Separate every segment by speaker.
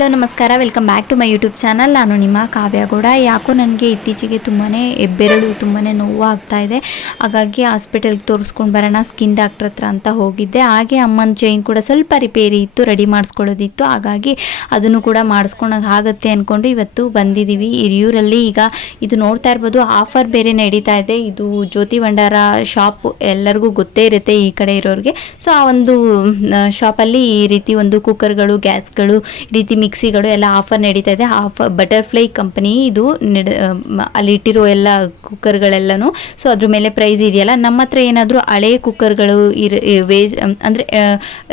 Speaker 1: Hello, ನಮಸ್ಕಾರ. Welcome back to my YouTube channel ನಾನು ನಿಮ್ಮ ಕಾವ್ಯ ಯಾಕೋ ನನಗೆ ಇತ್ತೀಚೆಗೆ ತುಂಬಾ ಹೆಬ್ಬೆರಳು ತುಂಬಾ ನೋವು ಆಗ್ತಾ ಇದೆ. ಹಾಗಾಗಿ ಹಾಸ್ಪಿಟಲ್ಗೆ ತೋರಿಸ್ಕೊಂಡು ಬರೋಣ ಸ್ಕಿನ್ ಡಾಕ್ಟ್ರ್ ಹತ್ರ ಅಂತ ಹೋಗಿದ್ದೆ. ಹಾಗೆ ಅಮ್ಮನ ಚೈನ್ ಕೂಡ ಸ್ವಲ್ಪ ರಿಪೇರಿ ಇತ್ತು ರೆಡಿ ಮಾಡಿಸ್ಕೊಳ್ಳೋದಿತ್ತು. ಹಾಗಾಗಿ ಅದನ್ನು ಕೂಡ ಮಾಡಿಸ್ಕೊಳಕ್ಕೆ ಆಗುತ್ತೆ ಅಂದ್ಕೊಂಡು ಇವತ್ತು ಬಂದಿದ್ದೀವಿ ಹಿರಿಯೂರಲ್ಲಿ ಈಗ ಇದು ನೋಡ್ತಾ ಇರ್ಬೋದು. ಆಫರ್ ಬೇರೆ ನಡೀತಾ ಇದೆ. ಇದು ಜ್ಯೋತಿ ಭಂಡಾರ ಶಾಪ್ ಎಲ್ಲರಿಗೂ ಗೊತ್ತೇ ಇರುತ್ತೆ ಈ ಕಡೆ ಇರೋರಿಗೆ. ಸೊ ಆ ಒಂದು ಶಾಪಲ್ಲಿ ಈ ರೀತಿ ಒಂದು ಕುಕ್ಕರ್ಗಳು ಗ್ಯಾಸ್ಗಳು ಈ ರೀತಿ ಮಿಕ್ಸಿಗಳು ಎಲ್ಲ ಆಫರ್ ನಡೀತಾ ಇದೆ. ಆಫರ್ ಬಟರ್ಫ್ಲೈ ಕಂಪನಿ ಇದು ಅಲ್ಲಿ ಇಟ್ಟಿರೋ ಎಲ್ಲ ಕುಕ್ಕರ್ಗಳೆಲ್ಲನೂ. ಸೊ ಅದ್ರ ಮೇಲೆ ಪ್ರೈಸ್ ಇದೆಯಲ್ಲ. ನಮ್ಮ ಹತ್ರ ಏನಾದರೂ ಹಳೆ ಕುಕ್ಕರ್ಗಳು ಇರ್ ವೇಜ್ ಅಂದರೆ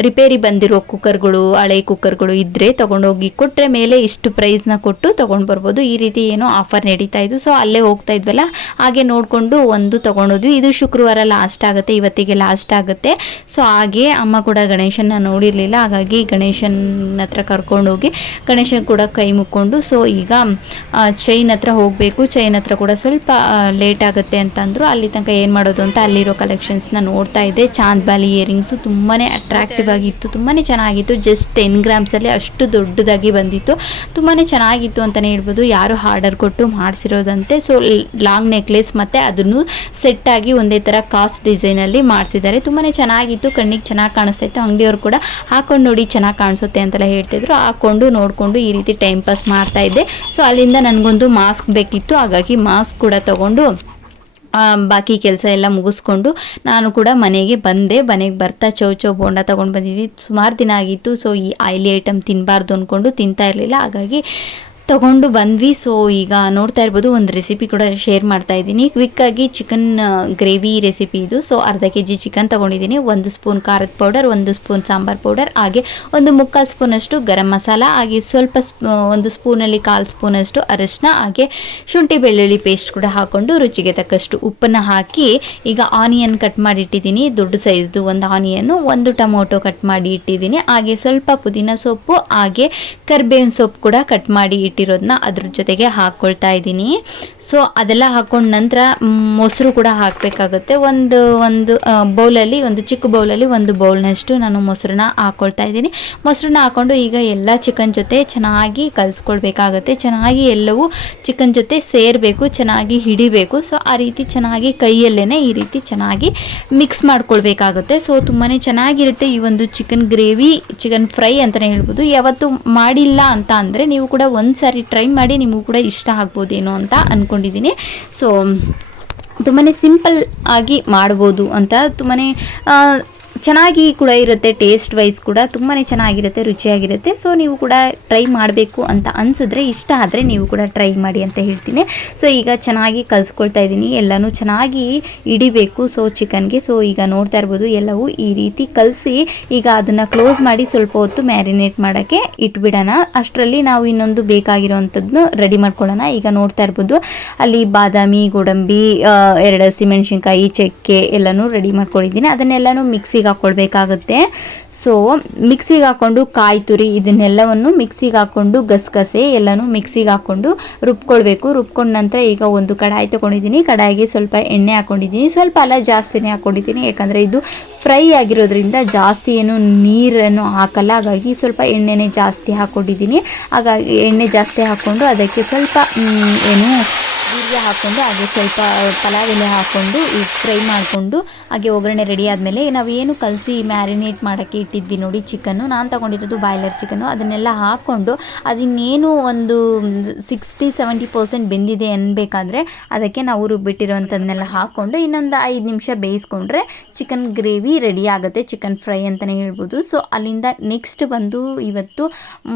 Speaker 1: ರಿಪೇರಿ ಬಂದಿರೋ ಕುಕ್ಕರ್ಗಳು, ಹಳೆ ಕುಕ್ಕರ್ಗಳು ಇದ್ದರೆ ತೊಗೊಂಡೋಗಿ ಕೊಟ್ಟರೆ ಮೇಲೆ ಇಷ್ಟು ಪ್ರೈಸ್ನ ಕೊಟ್ಟು ತೊಗೊಂಡು ಬರ್ಬೋದು. ಈ ರೀತಿ ಏನೋ ಆಫರ್ ನಡೀತಾ ಇದ್ದು. ಸೊ ಅಲ್ಲೇ ಹೋಗ್ತಾ ಇದ್ವಲ್ಲ. ಹಾಗೆ ನೋಡಿಕೊಂಡು ಒಂದು ತೊಗೊಂಡೋದ್ವಿ. ಇದು ಶುಕ್ರವಾರ ಲಾಸ್ಟ್ ಆಗುತ್ತೆ. ಇವತ್ತಿಗೆ ಲಾಸ್ಟ್ ಆಗುತ್ತೆ. ಸೊ ಹಾಗೆ ಅಮ್ಮ ಕೂಡ ಗಣೇಶನ ನೋಡಿರಲಿಲ್ಲ. ಹಾಗಾಗಿ ಗಣೇಶನ ಹತ್ರ ಕರ್ಕೊಂಡೋಗಿ ಗಣೇಶನ್ ಕೂಡ ಕೈ ಮುಕ್ಕೊಂಡು ಸೊ ಈಗ ಚೈನ್ ಹತ್ರ ಹೋಗಬೇಕು. ಚೈನ್ ಹತ್ರ ಕೂಡ ಸ್ವಲ್ಪ ಲೇಟ್ ಆಗುತ್ತೆ ಅಂತಂದ್ರು ಅಲ್ಲಿ ತನಕ ಏನು ಮಾಡೋದು ಅಂತ ಅಲ್ಲಿರೋ ಕಲೆಕ್ಷನ್ಸ್ನ ನೋಡ್ತಾ ಇದ್ದೆ. ಚಾಂದ್ ಬಾಲಿ ಇಯರಿಂಗ್ಸು ತುಂಬಾ ಅಟ್ರಾಕ್ಟಿವ್ ಆಗಿತ್ತು ತುಂಬಾ ಚೆನ್ನಾಗಿತ್ತು. ಜಸ್ಟ್ ಟೆನ್ ಗ್ರಾಮ್ಸಲ್ಲಿ ಅಷ್ಟು ದೊಡ್ಡದಾಗಿ ಬಂದಿತ್ತು. ತುಂಬಾ ಚೆನ್ನಾಗಿತ್ತು ಅಂತಲೇ ಹೇಳ್ಬೋದು. ಯಾರು ಆರ್ಡರ್ ಕೊಟ್ಟು ಮಾಡಿಸಿರೋದಂತೆ. ಸೊ ಲಾಂಗ್ ನೆಕ್ಲೆಸ್ ಮತ್ತು ಅದನ್ನು ಸೆಟ್ ಆಗಿ ಒಂದೇ ಥರ ಕಾಸ್ಟ್ ಡಿಸೈನಲ್ಲಿ ಮಾಡಿಸಿದ್ದಾರೆ. ತುಂಬಾ ಚೆನ್ನಾಗಿತ್ತು. ಕಣ್ಣಿಗೆ ಚೆನ್ನಾಗಿ ಕಾಣಿಸ್ತಾ ಇತ್ತು. ಅಂಗಡಿಯವರು ಕೂಡ ಹಾಕೊಂಡು ನೋಡಿ ಚೆನ್ನಾಗಿ ಕಾಣಿಸುತ್ತೆ ಅಂತೆಲ್ಲ ಹೇಳ್ತಿದ್ರು. ಹಾಕೊಂಡು ನೋಡಿಕೊಂಡು ಈ ರೀತಿ ಟೈಮ್ ಪಾಸ್ ಮಾಡ್ತಾ ಇದ್ದೆ. ಸೊ ಅಲ್ಲಿಂದ ನನಗೊಂದು ಮಾಸ್ಕ್ ಬೇಕಿತ್ತು. ಹಾಗಾಗಿ ಮಾಸ್ಕ್ ಕೂಡ ತಗೊಂಡು ಬಾಕಿ ಕೆಲಸ ಎಲ್ಲ ಮುಗಿಸ್ಕೊಂಡು ನಾನು ಕೂಡ ಮನೆಗೆ ಬಂದೆ. ಮನೆಗೆ ಬರ್ತಾ ಚೌ ಚೌ ಬೋಂಡ ತೊಗೊಂಡು ಬಂದಿದ್ವಿ. ಸುಮಾರು ದಿನ ಆಗಿತ್ತು. ಸೊ ಈ ಆಯಿಲಿ ಐಟಮ್ ತಿನ್ನಬಾರ್ದು ಅಂದ್ಕೊಂಡು ತಿಂತಾ ಇರಲಿಲ್ಲ. ಹಾಗಾಗಿ ತಗೊಂಡು ಬಂದ್ವಿ. ಸೊ ಈಗ ನೋಡ್ತಾ ಇರ್ಬೋದು, ಒಂದು ರೆಸಿಪಿ ಕೂಡ ಶೇರ್ ಮಾಡ್ತಾ ಇದ್ದೀನಿ. ಕ್ವಿಕ್ಕಾಗಿ ಚಿಕನ್ ಗ್ರೇವಿ ರೆಸಿಪಿ ಇದು. ಸೊ ಅರ್ಧ ಕೆ ಜಿ ಚಿಕನ್ ತೊಗೊಂಡಿದ್ದೀನಿ. ಒಂದು ಸ್ಪೂನ್ ಖಾರದ ಪೌಡರ್ ಒಂದು ಸ್ಪೂನ್ ಸಾಂಬಾರ್ ಪೌಡರ್ ಹಾಗೆ ಒಂದು ಮುಕ್ಕಾಲು ಸ್ಪೂನಷ್ಟು ಗರಂ ಮಸಾಲ, ಹಾಗೆ ಸ್ವಲ್ಪ ಒಂದು ಸ್ಪೂನಲ್ಲಿ ಕಾಲು ಸ್ಪೂನಷ್ಟು ಅರಿಶಿನ, ಹಾಗೆ ಶುಂಠಿ ಬೆಳ್ಳುಳ್ಳಿ ಪೇಸ್ಟ್ ಕೂಡ ಹಾಕೊಂಡು ರುಚಿಗೆ ತಕ್ಕಷ್ಟು ಉಪ್ಪನ್ನು ಹಾಕಿ, ಈಗ ಆನಿಯನ್ ಕಟ್ ಮಾಡಿ ಇಟ್ಟಿದ್ದೀನಿ. ದೊಡ್ಡ ಸೈಜ್ದು ಒಂದು ಆನಿಯನ್ನು ಒಂದು ಟೊಮೊಟೊ ಕಟ್ ಮಾಡಿ ಇಟ್ಟಿದ್ದೀನಿ. ಹಾಗೆ ಸ್ವಲ್ಪ ಪುದೀನ ಸೊಪ್ಪು, ಹಾಗೆ ಕರ್ಬೇವಿನ ಸೊಪ್ಪು ಕೂಡ ಕಟ್ ಮಾಡಿ ಇಟ್ಟಿರೋದನ್ನ ಅದ್ರ ಜೊತೆಗೆ ಹಾಕ್ಕೊಳ್ತಾ ಇದ್ದೀನಿ. ಸೊ ಅದೆಲ್ಲ ಹಾಕೊಂಡ ನಂತರ ಮೊಸರು ಕೂಡ ಹಾಕಬೇಕಾಗುತ್ತೆ. ಒಂದು ಒಂದು ಬೌಲಲ್ಲಿ, ಒಂದು ಚಿಕ್ಕ ಬೌಲಲ್ಲಿ ಒಂದು ಬೌಲ್ನಷ್ಟು ನಾನು ಮೊಸರನ್ನ ಹಾಕ್ಕೊಳ್ತಾ ಇದ್ದೀನಿ. ಮೊಸರನ್ನ ಹಾಕೊಂಡು ಈಗ ಎಲ್ಲ ಚಿಕನ್ ಜೊತೆ ಚೆನ್ನಾಗಿ ಕಲಿಸ್ಕೊಳ್ಬೇಕಾಗತ್ತೆ. ಚೆನ್ನಾಗಿ ಎಲ್ಲವೂ ಚಿಕನ್ ಜೊತೆ ಸೇರಬೇಕು, ಚೆನ್ನಾಗಿ ಹಿಡಿಬೇಕು. ಸೊ ಆ ರೀತಿ ಚೆನ್ನಾಗಿ ಕೈಯಲ್ಲೇ ಈ ರೀತಿ ಚೆನ್ನಾಗಿ ಮಿಕ್ಸ್ ಮಾಡ್ಕೊಳ್ಬೇಕಾಗುತ್ತೆ. ಸೊ ತುಂಬಾ ಚೆನ್ನಾಗಿರುತ್ತೆ ಈ ಒಂದು ಚಿಕನ್ ಗ್ರೇವಿ, ಚಿಕನ್ ಫ್ರೈ ಅಂತಲೇ ಹೇಳ್ಬೋದು. ಯಾವತ್ತು ಮಾಡಿಲ್ಲ ಅಂತ ಅಂದರೆ ನೀವು ಕೂಡ ಒಂದು ಸಾರಿ ಟ್ರೈ ಮಾಡಿ ನಿಮಗೂ ಕೂಡ ಇಷ್ಟ ಆಗ್ಬೋದೇನೋ ಅಂತ ಅಂದ್ಕೊಂಡಿದ್ದೀನಿ ಸೊ ತುಂಬಾ ಸಿಂಪಲ್ ಆಗಿ ಮಾಡ್ಬೋದು ಅಂತ ತುಂಬಾ ಚೆನ್ನಾಗಿ ಕೂಡ ಇರುತ್ತೆ ಟೇಸ್ಟ್ ವೈಸ್ ಕೂಡ ತುಂಬಾ ಚೆನ್ನಾಗಿರುತ್ತೆ, ರುಚಿಯಾಗಿರುತ್ತೆ. ಸೊ ನೀವು ಕೂಡ ಟ್ರೈ ಮಾಡಬೇಕು ಅಂತ ಅನಿಸಿದ್ರೆ ಇಷ್ಟ ಆದರೆ ನೀವು ಕೂಡ ಟ್ರೈ ಮಾಡಿ ಅಂತ ಹೇಳ್ತೀನಿ. ಸೊ ಈಗ ಚೆನ್ನಾಗಿ ಕಲಿಸ್ಕೊಳ್ತಾ ಇದ್ದೀನಿ. ಎಲ್ಲನೂ ಚೆನ್ನಾಗಿ ಇಡಿಬೇಕು ಸೊ ಚಿಕನ್ಗೆ. ಸೊ ಈಗ ನೋಡ್ತಾ ಇರ್ಬೋದು, ಎಲ್ಲವೂ ಈ ರೀತಿ ಕಲಸಿ ಈಗ ಅದನ್ನು ಕ್ಲೋಸ್ ಮಾಡಿ ಸ್ವಲ್ಪ ಹೊತ್ತು ಮ್ಯಾರಿನೇಟ್ ಮಾಡೋಕ್ಕೆ ಇಟ್ಬಿಡೋಣ. ಅಷ್ಟರಲ್ಲಿ ನಾವು ಇನ್ನೊಂದು ಬೇಕಾಗಿರೋವಂಥದ್ದನ್ನು ರೆಡಿ ಮಾಡ್ಕೊಳ್ಳೋಣ. ಈಗ ನೋಡ್ತಾ ಇರ್ಬೋದು, ಅಲ್ಲಿ ಬಾದಾಮಿ, ಗೋಡಂಬಿ ಎರಡು ಹಸಿಮೆಣ್ಸಿನ್ಕಾಯಿ ಚಕ್ಕೆ ಎಲ್ಲನೂ ರೆಡಿ ಮಾಡ್ಕೊಂಡಿದ್ದೀನಿ. ಅದನ್ನೆಲ್ಲನೂ ಮಿಕ್ಸಿಗೆ ಹಾಕ್ಕೊಳ್ಬೇಕಾಗುತ್ತೆ ಸೊ ಮಿಕ್ಸಿಗೆ ಹಾಕ್ಕೊಂಡು ಕಾಯಿ ತುರಿ ಇದನ್ನೆಲ್ಲವನ್ನು ಮಿಕ್ಸಿಗೆ ಹಾಕ್ಕೊಂಡು ಗಸಗಸೆ ಎಲ್ಲನೂ ಮಿಕ್ಸಿಗೆ ಹಾಕ್ಕೊಂಡು ರುಬ್ಕೊಳ್ಬೇಕು. ರುಬ್ಕೊಂಡ ನಂತರ ಈಗ ಒಂದು ಕಡಾಯಿ ತೊಗೊಂಡಿದ್ದೀನಿ. ಕಡಾಯಿಗೆ ಸ್ವಲ್ಪ ಎಣ್ಣೆ ಹಾಕ್ಕೊಂಡಿದ್ದೀನಿ ಸ್ವಲ್ಪ ಅಲ್ಲ, ಜಾಸ್ತಿನೇ ಹಾಕ್ಕೊಂಡಿದ್ದೀನಿ ಯಾಕಂದರೆ ಇದು ಫ್ರೈ ಆಗಿರೋದ್ರಿಂದ ಜಾಸ್ತಿ ಏನು ನೀರನ್ನು ಹಾಕಲ್ಲ. ಹಾಗಾಗಿ ಸ್ವಲ್ಪ ಎಣ್ಣೆನೇ ಜಾಸ್ತಿ ಹಾಕ್ಕೊಂಡಿದ್ದೀನಿ ಹಾಗಾಗಿ ಎಣ್ಣೆ ಜಾಸ್ತಿ ಹಾಕ್ಕೊಂಡು ಅದಕ್ಕೆ ಸ್ವಲ್ಪ ಏನು ಜೀರಿಗೆ ಹಾಕ್ಕೊಂಡು, ಹಾಗೆ ಸ್ವಲ್ಪ ಪಲಾವ್ ಎಲೆ ಹಾಕ್ಕೊಂಡು ಫ್ರೈ ಮಾಡಿಕೊಂಡು, ಹಾಗೆ ಒಗ್ಗರಣೆ ರೆಡಿ ಆದಮೇಲೆ ನಾವು ಏನು ಕಲಸಿ ಮ್ಯಾರಿನೇಟ್ ಮಾಡೋಕ್ಕೆ ಇಟ್ಟಿದ್ವಿ ನೋಡಿ ಚಿಕನ್ನು ನಾನು ತಗೊಂಡಿರೋದು ಬಾಯ್ಲರ್ ಚಿಕನ್ನು ಅದನ್ನೆಲ್ಲ ಹಾಕ್ಕೊಂಡು ಅದಿನ್ನೇನು ಒಂದು ಸಿಕ್ಸ್ಟಿ ಸೆವೆಂಟಿ ಪರ್ಸೆಂಟ್ ಬೆಂದಿದೆ ಅನ್ಬೇಕಾದ್ರೆ ಅದಕ್ಕೆ ನಾವು ರುಬ್ಬಿಟ್ಟಿರೋವಂಥದ್ದನ್ನೆಲ್ಲ ಹಾಕ್ಕೊಂಡು ಇನ್ನೊಂದು ಐದು ನಿಮಿಷ ಬೇಯಿಸ್ಕೊಂಡ್ರೆ ಚಿಕನ್ ಗ್ರೇವಿ ರೆಡಿ ಆಗುತ್ತೆ ಚಿಕನ್ ಫ್ರೈ ಅಂತಲೇ ಹೇಳ್ಬೋದು. ಸೊ ಅಲ್ಲಿಂದ ನೆಕ್ಸ್ಟ್ ಬಂದು ಇವತ್ತು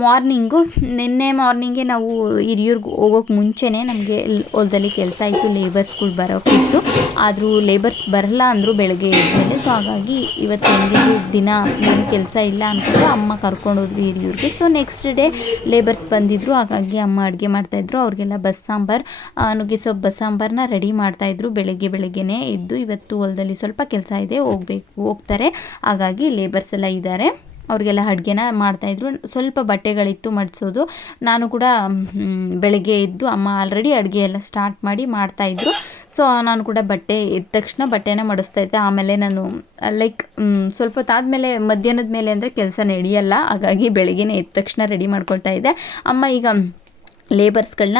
Speaker 1: ಮಾರ್ನಿಂಗು ನಿನ್ನೆ ಮಾರ್ನಿಂಗೇ ನಾವು ಹಿರಿಯೂರ್ಗೆ ಹೋಗೋಕೆ ಮುಂಚೆನೇ ನಮಗೆ ಹೊಲದಲ್ಲಿ ಕೆಲಸ ಇತ್ತು ಲೇಬರ್ಸ್ಗಳು ಬರೋಕ್ಕಿತ್ತು ಆದರೂ ಲೇಬರ್ಸ್ ಬರಲ್ಲ ಅಂದರು ಬೆಳಗ್ಗೆ ಎದ್ಮೇಲೆ. ಸೊ ಹಾಗಾಗಿ ಇವತ್ತು ದಿನ ಏನು ಕೆಲಸ ಇಲ್ಲ ಅಂದ್ಕೊಂಡು ಅಮ್ಮ ಕರ್ಕೊಂಡು ಹೋದ್ವಿ ಇವ್ರಿಗೆ ಸೊ ನೆಕ್ಸ್ಟ್ ಡೇ ಲೇಬರ್ಸ್ ಬಂದಿದ್ದರು ಹಾಗಾಗಿ ಅಮ್ಮ ಅಡುಗೆ ಮಾಡ್ತಾಯಿದ್ರು ಅವ್ರಿಗೆಲ್ಲ ಬಸ್ ಸಾಂಬಾರು ಸೊ ಬಸ್ ಸಾಂಬಾರನ್ನ ರೆಡಿ ಮಾಡ್ತಾಯಿದ್ರು ಬೆಳಗ್ಗೆ ಬೆಳಗ್ಗೆನೇ ಇದ್ದು ಇವತ್ತು ಹೊಲದಲ್ಲಿ ಸ್ವಲ್ಪ ಕೆಲಸ ಇದೆ, ಹೋಗ್ಬೇಕು, ಹೋಗ್ತಾರೆ. ಹಾಗಾಗಿ ಲೇಬರ್ಸ್ ಎಲ್ಲ ಇದ್ದಾರೆ. ಅವ್ರಿಗೆಲ್ಲ ಅಡುಗೆನ ಮಾಡ್ತಾಯಿದ್ರು ಸ್ವಲ್ಪ ಬಟ್ಟೆಗಳಿತ್ತು ಮಡಿಸೋದು. ನಾನು ಕೂಡ ಬೆಳಗ್ಗೆ ಎದ್ದು ಅಮ್ಮ ಆಲ್ರೆಡಿ ಅಡುಗೆ ಎಲ್ಲ ಸ್ಟಾರ್ಟ್ ಮಾಡಿ ಮಾಡ್ತಾಯಿದ್ರು ಸೊ ನಾನು ಕೂಡ ಬಟ್ಟೆ ಎದ್ದ ತಕ್ಷಣ ಬಟ್ಟೆನ ಮಡಿಸ್ತಾ ಇದ್ದೆ. ಆಮೇಲೆ ನಾನು ಲೈಕ್ ಸ್ವಲ್ಪ ಹೊತ್ತಾದಮೇಲೆ ಮಧ್ಯಾಹ್ನದ ಮೇಲೆ ಅಂದರೆ ಕೆಲಸ ನಡೆಯಲ್ಲ ಹಾಗಾಗಿ ಬೆಳಗ್ಗೆನೇ ಎದ್ದ ತಕ್ಷಣ ರೆಡಿ ಮಾಡ್ಕೊಳ್ತಾ ಇದ್ದೆ. ಅಮ್ಮ ಈಗ ಲೇಬರ್ಸ್ಗಳನ್ನ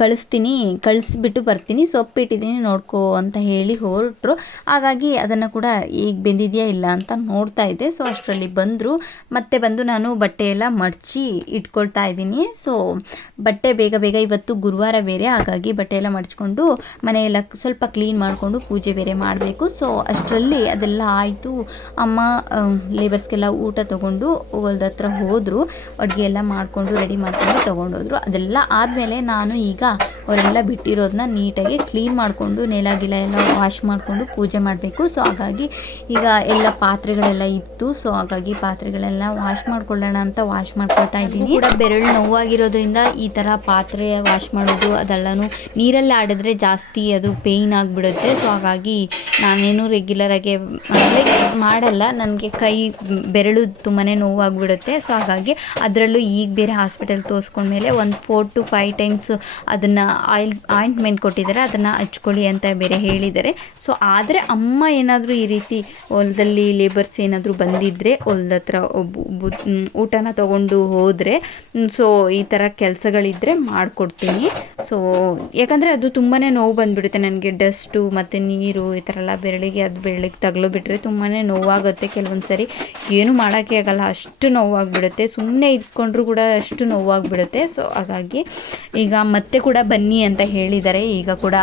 Speaker 1: ಕಳಿಸ್ತೀನಿ, ಕಳಿಸ್ಬಿಟ್ಟು ಬರ್ತೀನಿ ಸೊಪ್ಪು ಇಟ್ಟಿದ್ದೀನಿ ನೋಡ್ಕೋ ಅಂತ ಹೇಳಿ ಹೊರಟರು. ಹಾಗಾಗಿ ಅದನ್ನು ಕೂಡ ಈಗ ಬೆಂದಿದೆಯಾ ಇಲ್ಲ ಅಂತ ನೋಡ್ತಾ ಇದ್ದೆ. ಸೊ ಅಷ್ಟರಲ್ಲಿ ಬಂದರು. ಮತ್ತೆ ಬಂದು ನಾನು ಬಟ್ಟೆ ಎಲ್ಲ ಮಡಚಿ ಇಟ್ಕೊಳ್ತಾ ಇದ್ದೀನಿ. ಸೊ ಬಟ್ಟೆ ಬೇಗ ಬೇಗ ಇವತ್ತು ಗುರುವಾರ ಬೇರೆ. ಹಾಗಾಗಿ ಬಟ್ಟೆ ಎಲ್ಲ ಮಡ್ಚ್ಕೊಂಡು ಮನೆಯೆಲ್ಲ ಸ್ವಲ್ಪ ಕ್ಲೀನ್ ಮಾಡಿಕೊಂಡು ಪೂಜೆ ಬೇರೆ ಮಾಡಬೇಕು. ಸೊ ಅಷ್ಟರಲ್ಲಿ ಅದೆಲ್ಲ ಆಯಿತು. ಅಮ್ಮ ಲೇಬರ್ಸ್ಗೆಲ್ಲ ಊಟ ತೊಗೊಂಡು ಹೊಲ್ದ ಹತ್ರ ಹೋದರು. ಅಡುಗೆ ಎಲ್ಲ ಮಾಡಿಕೊಂಡು ರೆಡಿ ಮಾಡಿಕೊಂಡು ತೊಗೊಂಡೋದ್ರು. ಅದೆಲ್ಲ ಆದಮೇಲೆ ನಾನು ಈಗ ಅವರೆಲ್ಲ ಬಿಟ್ಟಿರೋದನ್ನ ನೀಟಾಗಿ ಕ್ಲೀನ್ ಮಾಡಿಕೊಂಡು ನೆಲ ಗಿಲ ಎಲ್ಲ ವಾಶ್ ಮಾಡಿಕೊಂಡು ಪೂಜೆ ಮಾಡಬೇಕು. ಸೊ ಹಾಗಾಗಿ ಈಗ ಎಲ್ಲ ಪಾತ್ರೆಗಳೆಲ್ಲ ಇತ್ತು. ಸೊ ಹಾಗಾಗಿ ಪಾತ್ರೆಗಳೆಲ್ಲ ವಾಶ್ ಮಾಡ್ಕೊಳ್ಳೋಣ ಅಂತ ವಾಶ್ ಮಾಡ್ಕೊಳ್ತಾ ಇದ್ದೀನಿ. ಕೂಡ ಬೆರಳು ನೋವಾಗಿರೋದ್ರಿಂದ ಈ ಥರ ಪಾತ್ರೆ ವಾಶ್ ಮಾಡೋದು ಅದೆಲ್ಲನೂ ನೀರಲ್ಲಿ ಆಡಿದ್ರೆ ಜಾಸ್ತಿ ಅದು ಪೇಯ್ನ್ ಆಗಿಬಿಡುತ್ತೆ. ಸೊ ಹಾಗಾಗಿ ನಾನೇನು ರೆಗ್ಯುಲರಾಗಿ ಅಂದರೆ ಮಾಡಲ್ಲ ನನಗೆ ಕೈ ಬೆರಳು ತುಂಬಾ ನೋವಾಗಿಬಿಡುತ್ತೆ. ಸೊ ಹಾಗಾಗಿ ಅದರಲ್ಲೂ ಈಗ ಬೇರೆ ಹಾಸ್ಪಿಟಲ್ ತೋರಿಸ್ಕೊಂಡ್ಮೇಲೆ ಒಂದು ಫೋರ್ ಟು ಫೈವ್ ಟೈಮ್ಸ್ ಅದನ್ನು ಆಯಿಲ್ ಆಯಿಂಟ್ಮೆಂಟ್ ಕೊಟ್ಟಿದ್ದಾರೆ, ಅದನ್ನು ಹಚ್ಕೊಳ್ಳಿ ಅಂತ ಬೇರೆ ಹೇಳಿದ್ದಾರೆ. ಸೊ ಆದರೆ ಅಮ್ಮ ಏನಾದರೂ ಈ ರೀತಿ ಹೊಲದಲ್ಲಿ ಲೇಬರ್ಸ್ ಏನಾದರೂ ಬಂದಿದ್ದರೆ ಹೊಲ್ದ ಹತ್ರ ಊಟನ ತೊಗೊಂಡು ಹೋದರೆ ಸೊ ಈ ಥರ ಕೆಲಸಗಳಿದ್ದರೆ ಮಾಡಿಕೊಡ್ತೀನಿ. ಸೊ ಯಾಕಂದರೆ ಅದು ತುಂಬಾ ನೋವು ಬಂದುಬಿಡುತ್ತೆ ನನಗೆ. ಡಸ್ಟು ಮತ್ತು ನೀರು ಈ ಥರ ಎಲ್ಲ ಬೆರಳಿಗೆ, ಅದು ಬೆರಳಿಗೆ ತಗಲು ಬಿಟ್ಟರೆ ತುಂಬಾ ನೋವಾಗುತ್ತೆ ಕೆಲವೊಂದು ಸರಿ ಏನು ಮಾಡೋಕ್ಕೆ ಆಗಲ್ಲ, ಅಷ್ಟು ನೋವಾಗಿಬಿಡುತ್ತೆ. ಸುಮ್ಮನೆ ಇದ್ಕೊಂಡ್ರೂ ಕೂಡ ಅಷ್ಟು ನೋವಾಗಿಬಿಡುತ್ತೆ. ಸೊ ಹಾಗಾಗಿ ಈಗ ಮತ್ತೆ ಕೂಡ ಬನ್ನಿ. ಅಂತ ಹೇಳಿದ್ದಾರೆ ಈಗ ಕೂಡ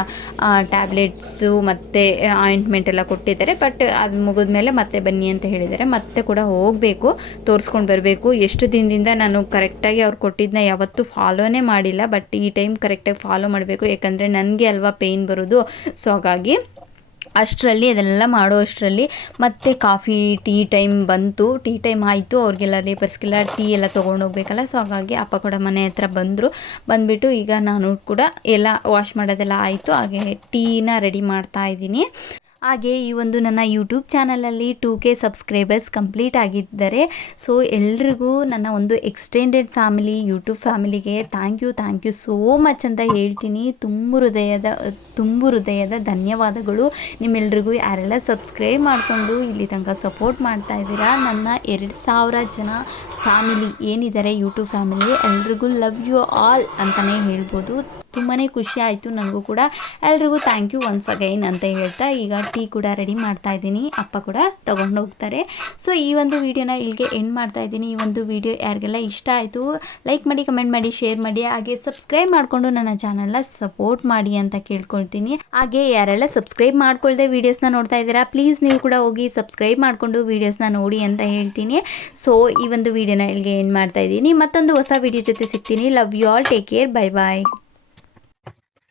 Speaker 1: ಟ್ಯಾಬ್ಲೆಟ್ಸು ಮತ್ತು ಆಯಿಂಟ್ಮೆಂಟ್ ಎಲ್ಲ ಕೊಟ್ಟಿದ್ದಾರೆ. ಬಟ್ ಅದು ಮುಗಿದ ಮೇಲೆ ಮತ್ತೆ ಬನ್ನಿ ಅಂತ ಹೇಳಿದ್ದಾರೆ ಮತ್ತೆ ಕೂಡ ಹೋಗಬೇಕು, ತೋರಿಸ್ಕೊಂಡು ಬರಬೇಕು. ಎಷ್ಟು ದಿನದಿಂದ ನಾನು ಕರೆಕ್ಟಾಗಿ ಅವ್ರು ಕೊಟ್ಟಿದ್ದನ್ನ ಯಾವತ್ತೂ ಫಾಲೋನೇ ಮಾಡಿಲ್ಲ. ಬಟ್ ಈ ಟೈಮ್ ಕರೆಕ್ಟಾಗಿ ಫಾಲೋ ಮಾಡಬೇಕು. ಯಾಕಂದರೆ ನನಗೆ ಅಲ್ವಾ ಪೇಯ್ನ್ ಬರೋದು. ಸೊ ಹಾಗಾಗಿ ಅಷ್ಟರಲ್ಲಿ ಅದೆಲ್ಲ ಮಾಡೋ ಅಷ್ಟರಲ್ಲಿ ಮತ್ತೆ ಕಾಫಿ, ಟೀ ಟೈಮ್ ಬಂತು. ಟೀ ಟೈಮ್ ಆಯಿತು. ಅವ್ರಿಗೆಲ್ಲ ಲೇಬರ್ಸ್ಗೆಲ್ಲ ಟೀ ಎಲ್ಲ ತೊಗೊಂಡು ಹೋಗ್ಬೇಕಲ್ಲ. ಸೊ, ಹಾಗಾಗಿ ಅಪ್ಪ ಕೂಡ ಮನೆ ಹತ್ರ ಬಂದರು. ಬಂದುಬಿಟ್ಟು ಈಗ ನಾನು ಕೂಡ ಎಲ್ಲ ವಾಶ್ ಮಾಡೋದೆಲ್ಲ ಆಯಿತು. ಹಾಗೆ ಟೀನ ರೆಡಿ ಮಾಡ್ತಾ ಇದ್ದೀನಿ. ಹಾಗೆ ಈ ಒಂದು ನನ್ನ ಯೂಟ್ಯೂಬ್ ಚಾನಲಲ್ಲಿ ಟೂ ಕೆ ಸಬ್ಸ್ಕ್ರೈಬರ್ಸ್ ಕಂಪ್ಲೀಟ್ ಆಗಿದ್ದಾರೆ ಸೊ ಎಲ್ರಿಗೂ ನನ್ನ ಒಂದು ಎಕ್ಸ್ಟೆಂಡೆಡ್ ಫ್ಯಾಮಿಲಿ ಯೂಟ್ಯೂಬ್ ಫ್ಯಾಮಿಲಿಗೆ thank you thank you so much ಅಂತ ಹೇಳ್ತೀನಿ. ತುಂಬ ಹೃದಯದ ತುಂಬ ಹೃದಯದ ಧನ್ಯವಾದಗಳು. ನಿಮ್ಮೆಲ್ರಿಗೂ ಯಾರೆಲ್ಲ ಸಬ್ಸ್ಕ್ರೈಬ್ ಮಾಡಿಕೊಂಡು ಇಲ್ಲಿ ತನಕ ಸಪೋರ್ಟ್ ಮಾಡ್ತಾ ಇದ್ದೀರಾ, ನನ್ನ ಎರಡು ಸಾವಿರ ಜನ ಫ್ಯಾಮಿಲಿ ಏನಿದ್ದಾರೆ ಯೂಟ್ಯೂಬ್ ಫ್ಯಾಮಿಲಿ ಎಲ್ರಿಗೂ ಲವ್ ಯು ಆಲ್ ಅಂತಲೇ ಹೇಳ್ಬೋದು. ತುಂಬಾ ಖುಷಿ ಆಯಿತು ನನಗೂ ಕೂಡ. ಎಲ್ರಿಗೂ ಥ್ಯಾಂಕ್ ಯು ಒನ್ಸ್ ಅಗೈನ್ ಅಂತ ಹೇಳ್ತಾ ಈಗ ಟೀ ಕೂಡ ರೆಡಿ ಮಾಡ್ತಾ ಇದ್ದೀನಿ. ಅಪ್ಪ ಕೂಡ ತೊಗೊಂಡು ಹೋಗ್ತಾರೆ. ಸೊ ಈ ಒಂದು ವಿಡಿಯೋನ ಇಲ್ಲಿಗೆ ಎಂಡ್ ಮಾಡ್ತಾ ಇದ್ದೀನಿ. ಈ ಒಂದು ವಿಡಿಯೋ ಯಾರಿಗೆಲ್ಲ ಇಷ್ಟ ಆಯಿತು ಲೈಕ್ ಮಾಡಿ ಕಮೆಂಟ್ ಮಾಡಿ ಶೇರ್ ಮಾಡಿ, ಹಾಗೆ ಸಬ್ಸ್ಕ್ರೈಬ್ ಮಾಡಿಕೊಂಡು ನನ್ನ ಚಾನಲ್ನ ಸಪೋರ್ಟ್ ಮಾಡಿ ಅಂತ ಕೇಳ್ಕೊಳ್ತೀನಿ. ಹಾಗೆ ಯಾರೆಲ್ಲ ಸಬ್ಸ್ಕ್ರೈಬ್ ಮಾಡ್ಕೊಳ್ಳದೆ ವೀಡಿಯೋಸ್ನ ನೋಡ್ತಾ ಇದ್ದೀರಾ ಪ್ಲೀಸ್ ನೀವು ಕೂಡ ಹೋಗಿ ಸಬ್ಸ್ಕ್ರೈಬ್ ಮಾಡಿಕೊಂಡು ವೀಡಿಯೋಸ್ನ ನೋಡಿ ಅಂತ ಹೇಳ್ತೀನಿ. ಸೊ ಈ ಒಂದು ವಿಡಿಯೋನ ಇಲ್ಲಿಗೆ ಎಂಡ್ ಮಾಡ್ತಾ ಇದ್ದೀನಿ. ಮತ್ತೊಂದು ಹೊಸ ವಿಡಿಯೋ ಜೊತೆ ಸಿಗ್ತೀನಿ. Love you all take care bye bye